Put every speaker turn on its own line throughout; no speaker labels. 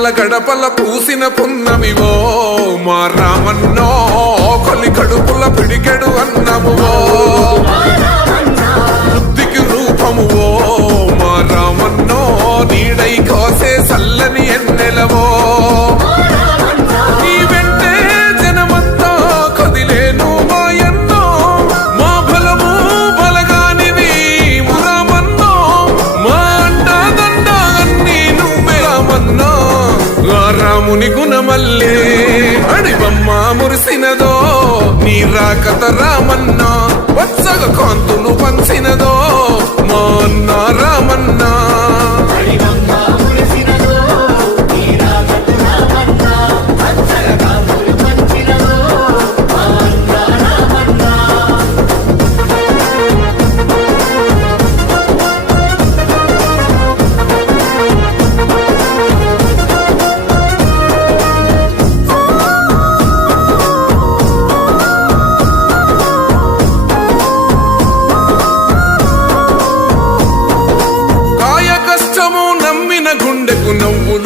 ఇళ్ళ గడపల పూసిన పున్నమివో మా రామన్నో కొలి కడుపుల పిడికెడు అన్నమువో. రాముని గుణమల్లే. అడివమ్మ మురిసినదో నీ రాకత రామన్నా. వత్సగ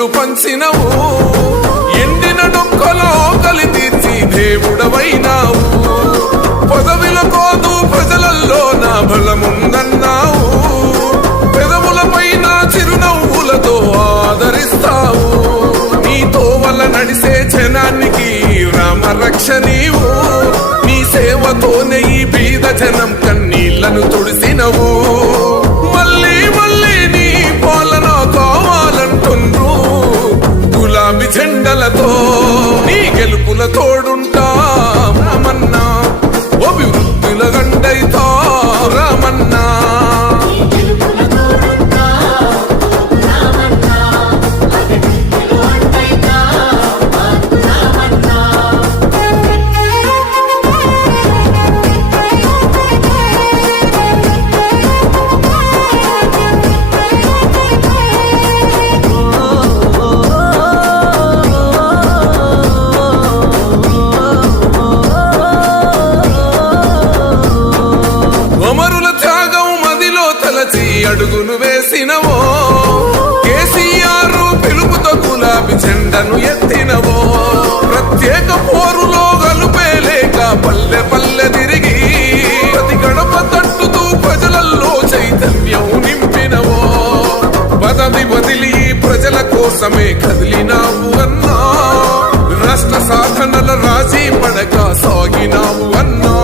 నవ్వులు పంచినవు. ఎండిన డొక్కలో కలి తీర్చి దేవుడవైనావు. పదవిల కోదు ప్రజలల్లో నా బలముందన్నావు. పెదవుల పైన చిరునవ్వులతో ఆదరిస్తావు. నీతో వల్ల నడిసే జనానికి రామ రక్ష నీవు నీ సేవతోనే ఈ బీద జనం కన్నీళ్ళను తుడిసినవు. గెలుపుల తోడుంటా కోసమే కదిలినావు అన్నా. రాష్ట్ర సాధనల రాజీ పడక సాగినావు అన్నా.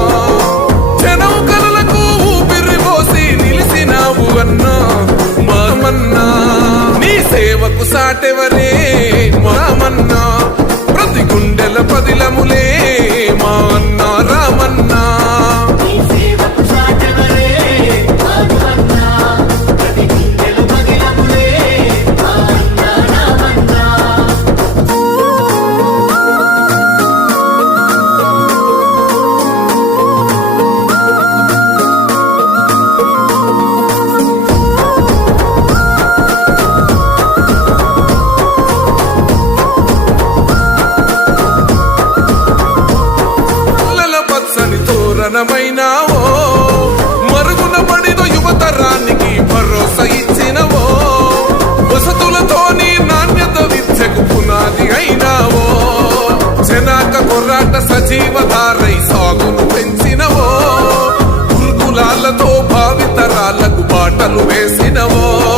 జనం కలలకు ఊపిరి పోసి నిలిసినావు అన్నా. మామన్నా నీ సేవకు సాటెవరే తోరణమైనావో మరుగున పడిన యువతరానికి భరోసా ఇచ్చినవో వసతులతోని నాణ్యత విద్యకు పునాది అయినావో జనాక కొర్రాట సజీవధారై సాగును పెంచినవో గురుకులాలతో వేసినవో.